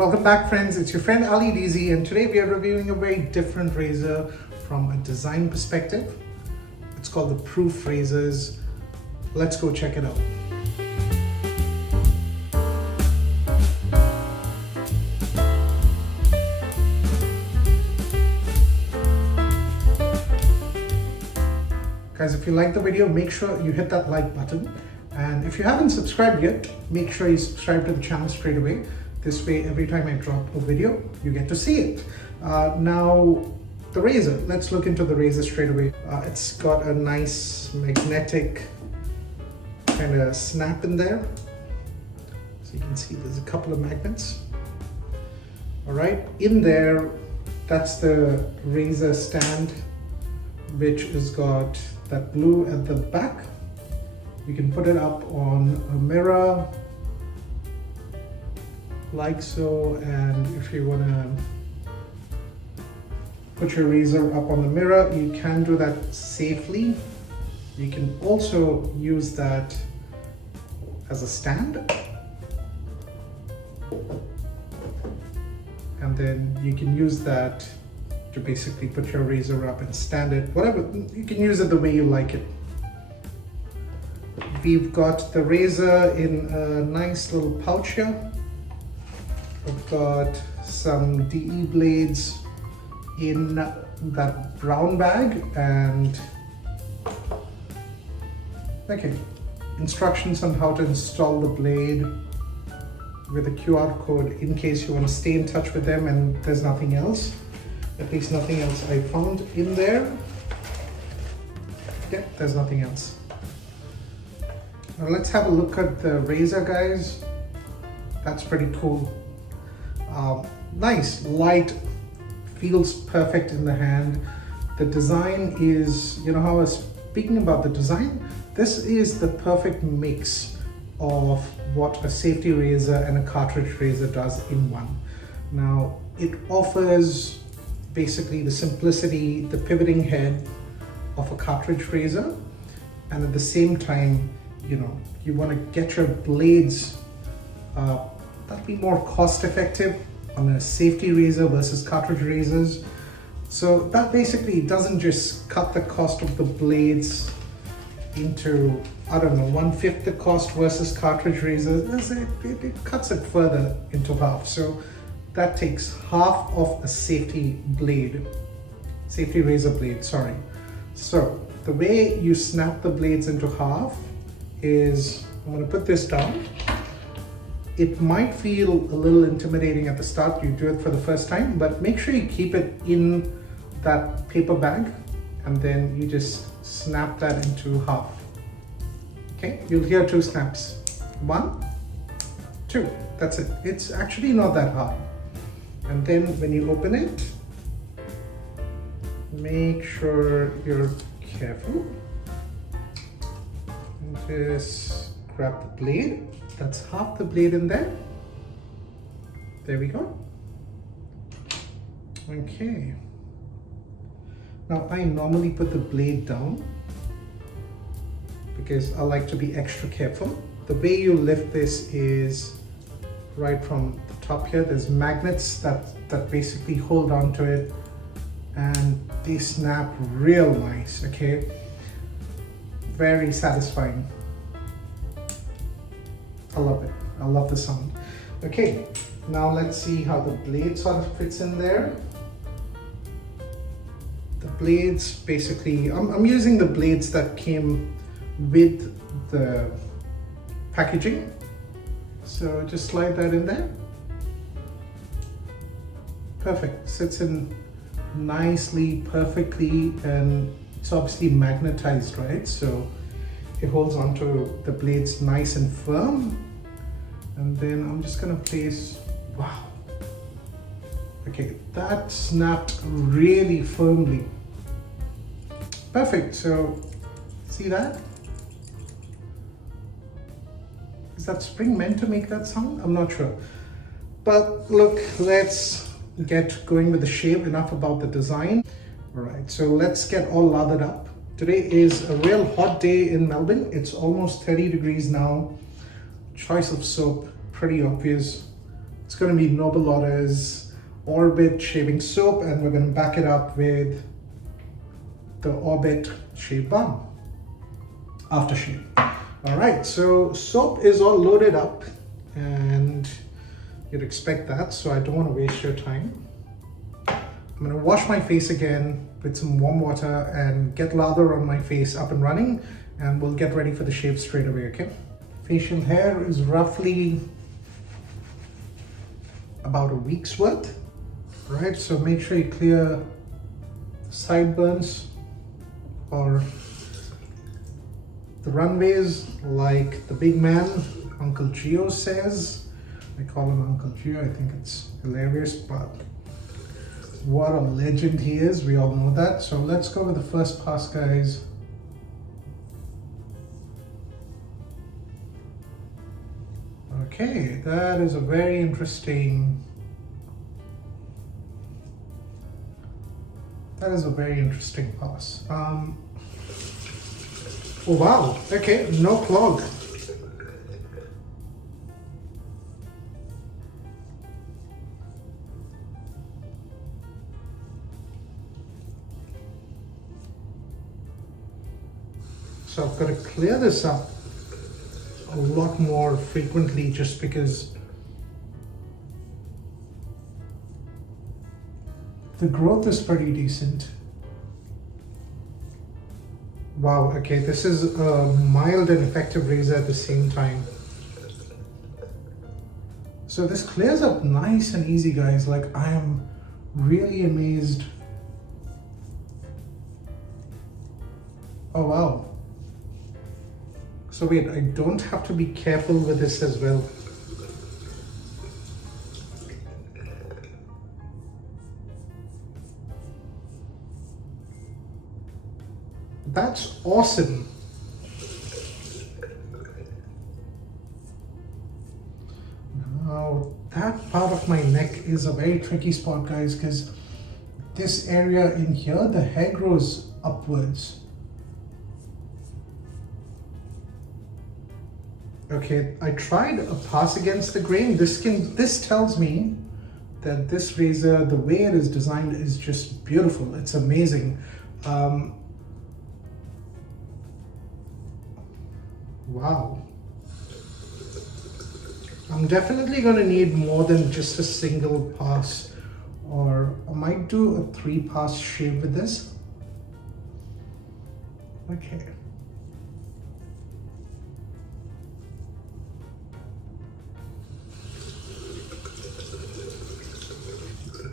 Welcome back, friends. It's your friend Ali DZ, and today we are reviewing a very different razor from a design perspective. It's called the Proof razors. Let's go check it out. Guys, if you like the video, make sure you hit that like button. And if you haven't subscribed yet, make sure you subscribe to the channel straight away. This way, every time I drop a video, you get to see it. Now, the razor. Let's look into the razor straight away. It's got a nice magnetic kind of snap in there. So you can see there's a couple of magnets. All right, in there, that's the razor stand, which has got that glue at the back. You can put it up on a mirror like so, and if you want to put your razor up on the mirror, you can do that safely. You can also use that as a stand, and then you can use that to basically put your razor up and stand it, whatever. You can use it the way you like it. We've got the razor in a nice little pouch here. I've got some DE blades in that brown bag, and okay, instructions on how to install the blade with a QR code in case you want to stay in touch with them and there's nothing else. At least nothing else I found in there. Yep, there's nothing else. Now let's have a look at the razor, guys. That's pretty cool. Nice, light, feels perfect in the hand. The design is, you know how I was speaking about the design? This is the perfect mix of what a safety razor and a cartridge razor does in one. Now, it offers basically the simplicity, the pivoting head of a cartridge razor, and at the same time, you know, you want to get your blades that'll be more cost effective on a safety razor versus cartridge razors. So that basically doesn't just cut the cost of the blades into, I don't know, 1/5 the cost versus cartridge razors. It cuts it further into half. So that takes half of a safety razor blade, sorry. So the way you snap the blades into half is, I'm going to put this down. It might feel a little intimidating at the start. You do it for the first time, but make sure you keep it in that paper bag, and then you just snap that into half. Okay, you'll hear 2 snaps. 1, 2, that's it. It's actually not that hard. And then when you open it, make sure you're careful. And just grab the blade. That's half the blade in there. There we go. Okay. Now I normally put the blade down because I like to be extra careful. The way you lift this is right from the top here. There's magnets that basically hold on to it, and they snap real nice, okay? Very satisfying. I love it. I love the sound. Okay, now let's see how the blade sort of fits in there. The blades, basically, I'm using the blades that came with the packaging. So just slide that in there. Perfect. Sits in nicely, perfectly, and it's obviously magnetized, right? So it holds onto the blades nice and firm. And then I'm just gonna place, wow. Okay, that snapped really firmly. Perfect, so see that? Is that spring meant to make that sound? I'm not sure. But look, let's get going with the shave. Enough about the design. All right, so let's get all lathered up. Today is a real hot day in Melbourne. It's almost 30 degrees now. Choice of soap, pretty obvious. It's going to be Noble Order's Orbit Shaving Soap, and we're going to back it up with the Orbit Shave Balm aftershave. All right, so soap is all loaded up, and you'd expect that, so I don't want to waste your time. I'm going to wash my face again with some warm water and get lather on my face up and running, and we'll get ready for the shave straight away, okay? Facial hair is roughly about a week's worth, right? So make sure you clear the sideburns or the runways like the big man, Uncle Gio, says. I call him Uncle Gio, I think it's hilarious, but what a legend he is, we all know that. So let's go with the first pass, guys. Okay, that is a very interesting, pass. Oh wow, okay, no clog. So I've got to clear this up a lot more frequently just because the growth is pretty decent. Wow, okay, this is a mild and effective razor at the same time. So this clears up nice and easy, guys. Like, I am really amazed. Oh wow. So wait, I don't have to be careful with this as well. That's awesome. Now, that part of my neck is a very tricky spot, guys, because this area in here, the hair grows upwards. Okay, I tried a pass against the grain. This tells me that this razor, the way it is designed, is just beautiful. It's amazing. Wow. I'm definitely going to need more than just a single pass, or I might do a 3-pass shave with this. Okay.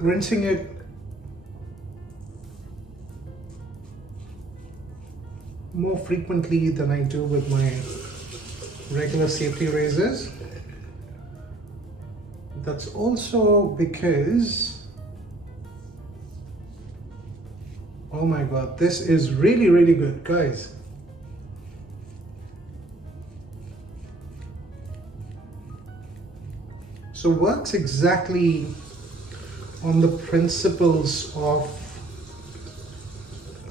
Rinsing it more frequently than I do with my regular safety razors. That's also because, oh my god, this is really, really good, guys. So works exactly on the principles of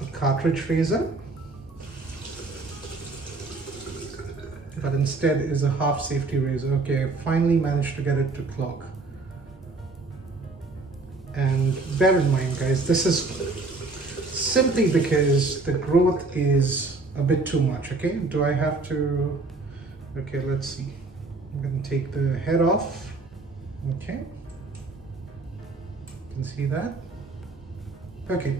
a cartridge razor, but instead is a half safety razor. Okay, I finally managed to get it to clog. And bear in mind, guys, this is simply because the growth is a bit too much, okay? Do I have to, okay, let's see. I'm gonna take the head off, okay? You can see that. Okay,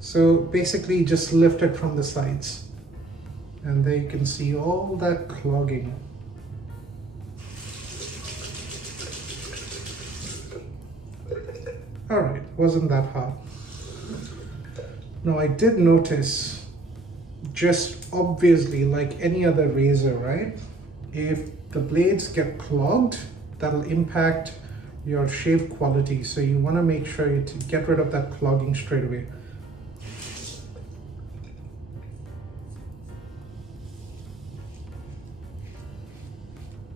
so basically just lift it from the sides, and there you can see all that clogging. All right, wasn't that hard. Now I did notice, just obviously like any other razor, right? If the blades get clogged, that'll impact your shave quality. So you want to make sure you get rid of that clogging straight away.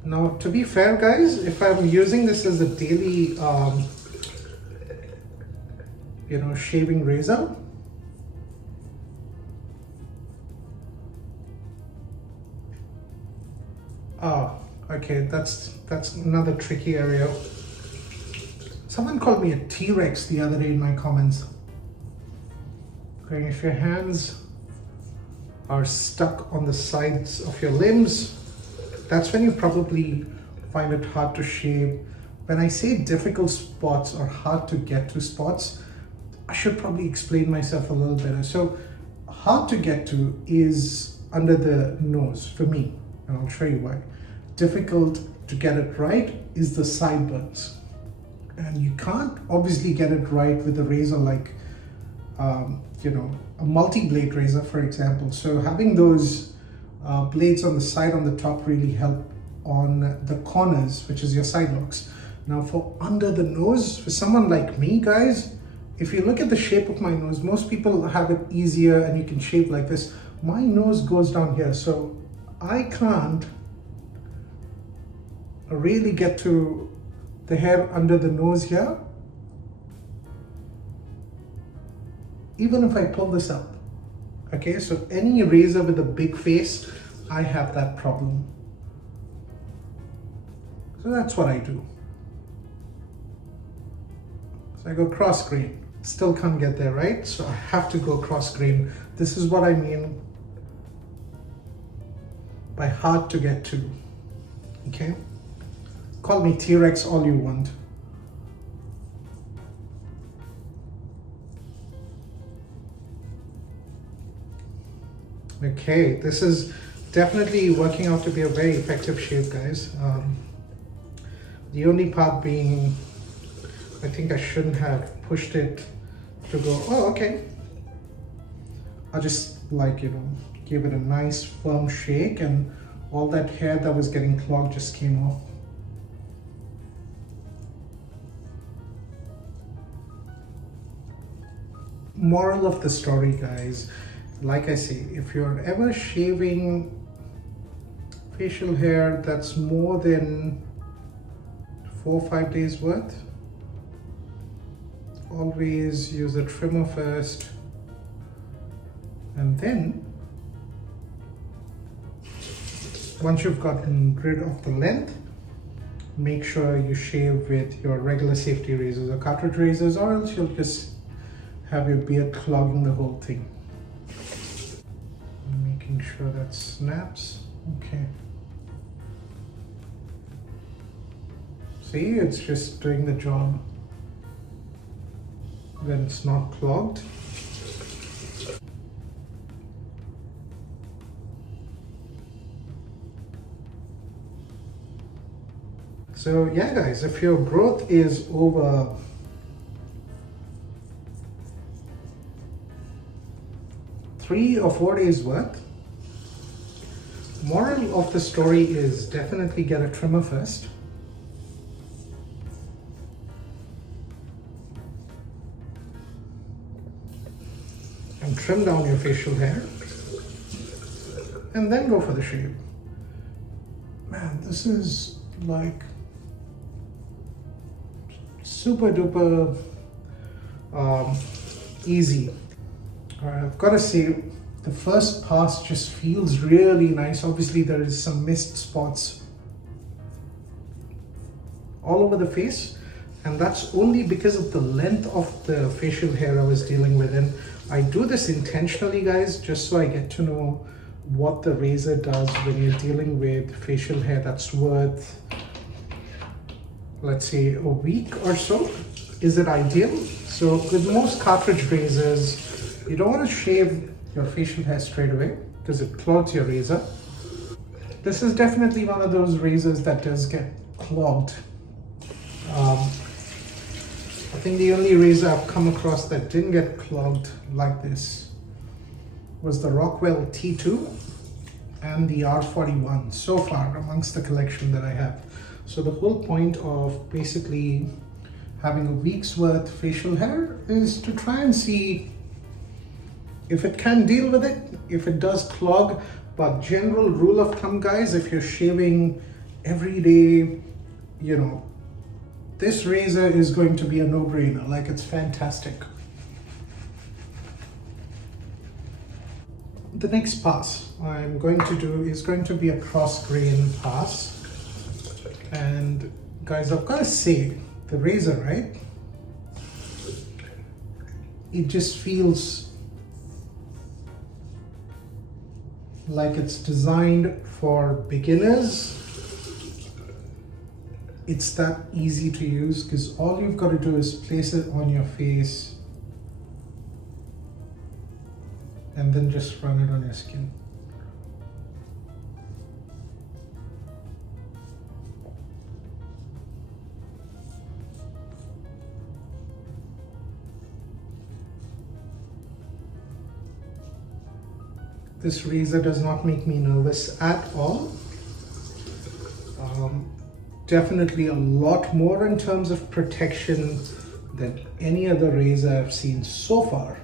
Now, to be fair, guys, if I'm using this as a daily, shaving razor, okay, that's another tricky area. Someone called me a T-Rex the other day in my comments. Okay, if your hands are stuck on the sides of your limbs, that's when you probably find it hard to shave. When I say difficult spots or hard to get to spots, I should probably explain myself a little better. So hard to get to is under the nose for me, and I'll show you why. Difficult to get it right is the sideburns. And you can't obviously get it right with a razor like, a multi-blade razor, for example. So having those blades on the side, on the top, really help on the corners, which is your side locks. Now for under the nose, for someone like me, guys, if you look at the shape of my nose, most people have it easier and you can shave like this. My nose goes down here, so I can't really get to the hair under the nose here, even if I pull this up. Okay, so any razor with a big face, I have that problem. So that's what I do. So I go cross grain. Still can't get there, right? So I have to go cross grain. This is what I mean by hard to get to. Okay? Call me T-Rex all you want. Okay, this is definitely working out to be a very effective shave, guys. The only part being, I think I shouldn't have pushed it to go, oh, okay. I just give it a nice firm shake, and all that hair that was getting clogged just came off. Moral of the story, guys, like I say, if you're ever shaving facial hair that's more than 4 or 5 days worth, always use a trimmer first, and then once you've gotten rid of the length, make sure you shave with your regular safety razors or cartridge razors, or else you'll just have your beard clogging the whole thing. Making sure that snaps. Okay. See, it's just doing the job when it's not clogged. So yeah, guys, if your growth is over 3 or 4 days worth, moral of the story is definitely get a trimmer first. And trim down your facial hair, and then go for the shave. Man, this is like super duper easy. I've got to say, the first pass just feels really nice. Obviously there is some missed spots all over the face, and that's only because of the length of the facial hair I was dealing with. And I do this intentionally, guys, just so I get to know what the razor does when you're dealing with facial hair that's worth, let's say, a week or so. Is it ideal? So with most cartridge razors, you don't want to shave your facial hair straight away because it clogs your razor. This is definitely one of those razors that does get clogged. I think the only razor I've come across that didn't get clogged like this was the Rockwell T2 and the R41 so far amongst the collection that I have. So the whole point of basically having a week's worth facial hair is to try and see if it can deal with it, if it does clog. But general rule of thumb, guys, if you're shaving every day, this razor is going to be a no-brainer. Like, it's fantastic. The next pass I'm going to do is going to be a cross grain pass. And guys, I've got to say, the razor, right? it just feels like it's designed for beginners. It's that easy to use because all you've got to do is place it on your face and then just run it on your skin. This razor does not make me nervous at all. Definitely a lot more in terms of protection than any other razor I've seen so far.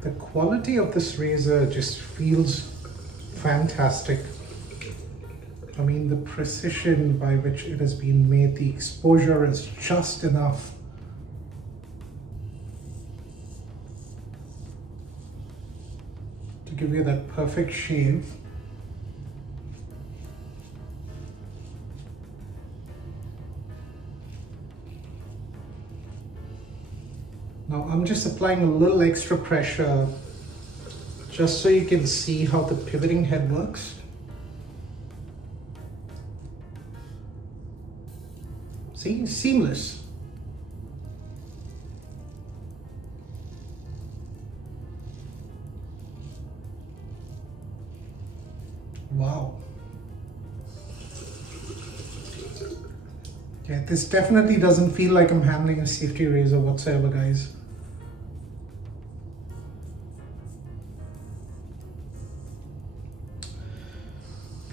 The quality of this razor just feels fantastic. I mean, the precision by which it has been made, the exposure is just enough. To give you that perfect shave. Now I'm just applying a little extra pressure just so you can see how the pivoting head works. See, seamless. Wow. Okay, this definitely doesn't feel like I'm handling a safety razor whatsoever, guys.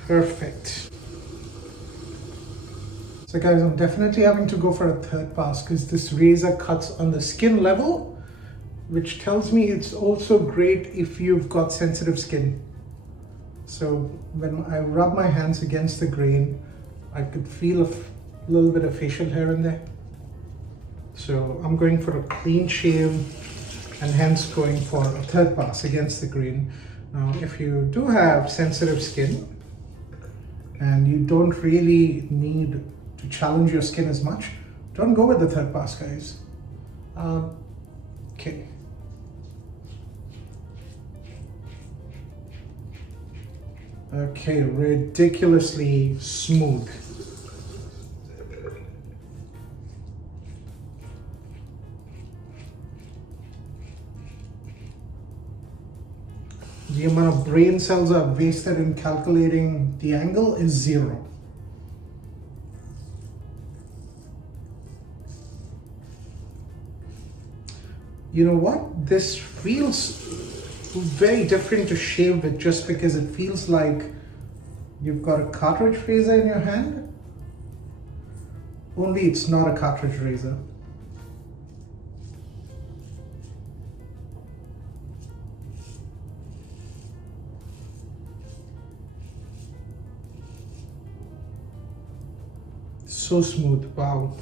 Perfect. So guys, I'm definitely having to go for a third pass because this razor cuts on the skin level, which tells me it's also great if you've got sensitive skin. So when I rub my hands against the grain, I could feel a little bit of facial hair in there. So I'm going for a clean shave and hence going for a third pass against the grain. Now, if you do have sensitive skin and you don't really need to challenge your skin as much, don't go with the third pass, guys. Okay. Okay, ridiculously smooth. The amount of brain cells I've wasted in calculating the angle is 0. You know what? This feels very different to shave with just because it feels like you've got a cartridge razor in your hand. Only it's not a cartridge razor. So smooth, wow.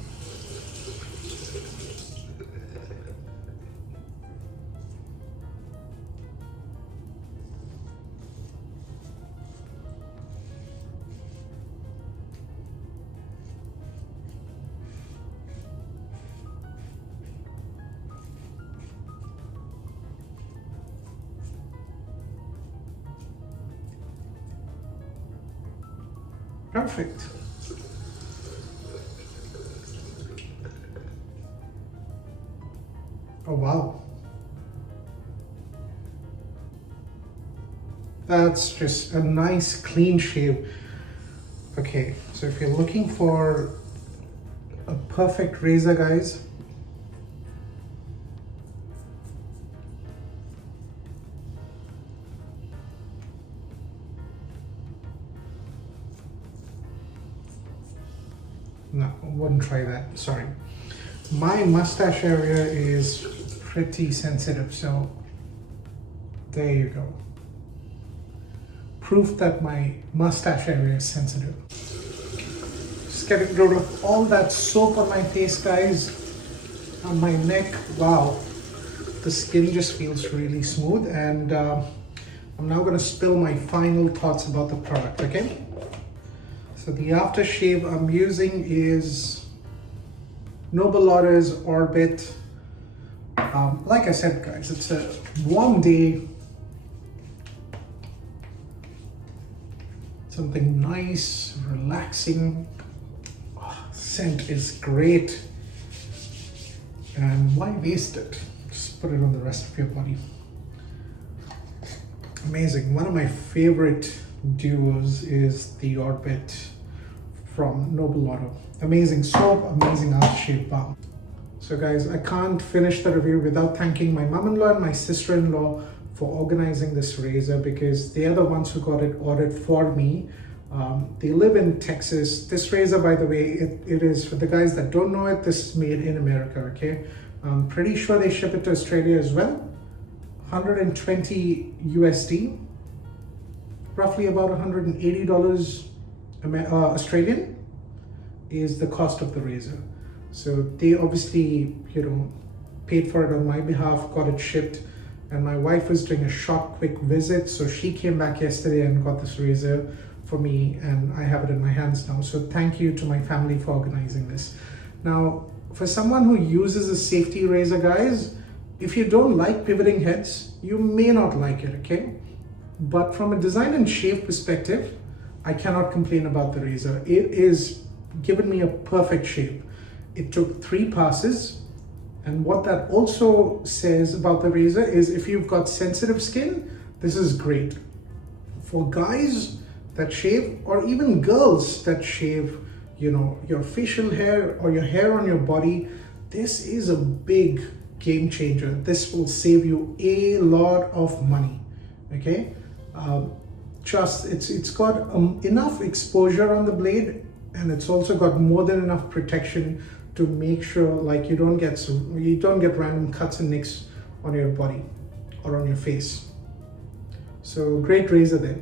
Perfect. Oh, wow. That's just a nice clean shave. Okay, so if you're looking for a perfect razor, guys, no, I wouldn't try that, sorry. My mustache area is pretty sensitive, so there you go. proof that my mustache area is sensitive. Just getting rid of all that soap on my face, guys. On my neck, wow, the skin just feels really smooth. And I'm now going to spill my final thoughts about the product, okay? So the aftershave I'm using is Nobel Orbit. Like I said, guys, it's a warm day. Something nice, relaxing. Oh, scent is great. And why waste it? Just put it on the rest of your body. Amazing. One of my favorite duos is the Orbit from Nobel. Amazing soap, amazing aftershave balm. So guys, I can't finish the review without thanking my mom-in-law and my sister-in-law for organizing this razor, because they are the ones who got it ordered for me. They live in Texas. This razor, by the way, it is, for the guys that don't know it, this is made in America, okay? I'm pretty sure they ship it to Australia as well. 120 USD, roughly about $180 Australian is the cost of the razor. So they obviously, paid for it on my behalf, got it shipped, and my wife was doing a short, quick visit, so she came back yesterday and got this razor for me, and I have it in my hands now. So thank you to my family for organizing this. Now, for someone who uses a safety razor, guys, if you don't like pivoting heads, you may not like it, okay? But from a design and shave perspective, I cannot complain about the razor. It is given me a perfect shape. It took 3 passes. And what that also says about the razor is if you've got sensitive skin, this is great. For guys that shave, or even girls that shave, your facial hair or your hair on your body, this is a big game changer. This will save you a lot of money, okay? It's got enough exposure on the blade, and it's also got more than enough protection to make sure like you don't get random cuts and nicks on your body or on your face. So great razor there.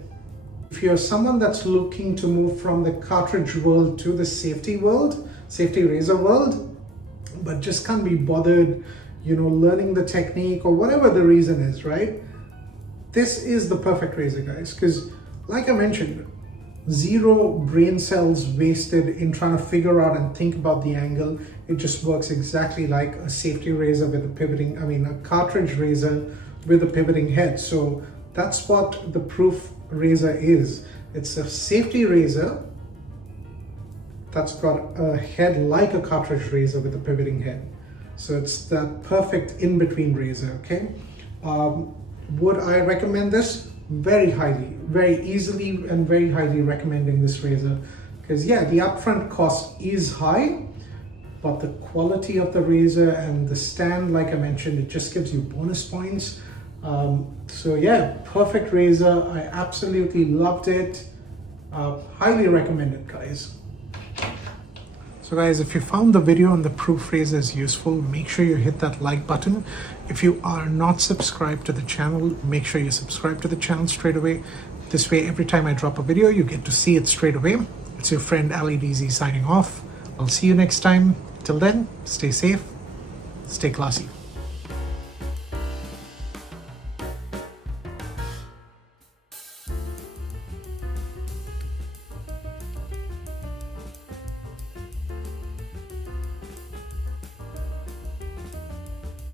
If you're someone that's looking to move from the cartridge world to the safety razor world, but just can't be bothered, learning the technique or whatever the reason is, right? This is the perfect razor, guys, because like I mentioned, 0 brain cells wasted in trying to figure out and think about the angle. It just works exactly like a safety razor with a cartridge razor with a pivoting head. So that's what the Proof razor is. It's a safety razor that's got a head like a cartridge razor with a pivoting head. So it's that perfect in-between razor, okay? Would I recommend this? Very highly, very easily and very highly recommending this razor, because yeah, the upfront cost is high, but the quality of the razor and the stand, like I mentioned, it just gives you bonus points. So yeah, perfect razor. I absolutely loved it. Highly recommend it, guys. So guys, if you found the video on the Proof razors useful, make sure you hit that like button. If you are not subscribed to the channel, make sure you subscribe to the channel straight away. This way, every time I drop a video, you get to see it straight away. It's your friend Ali DZ signing off. I'll see you next time. Till then, stay safe, stay classy.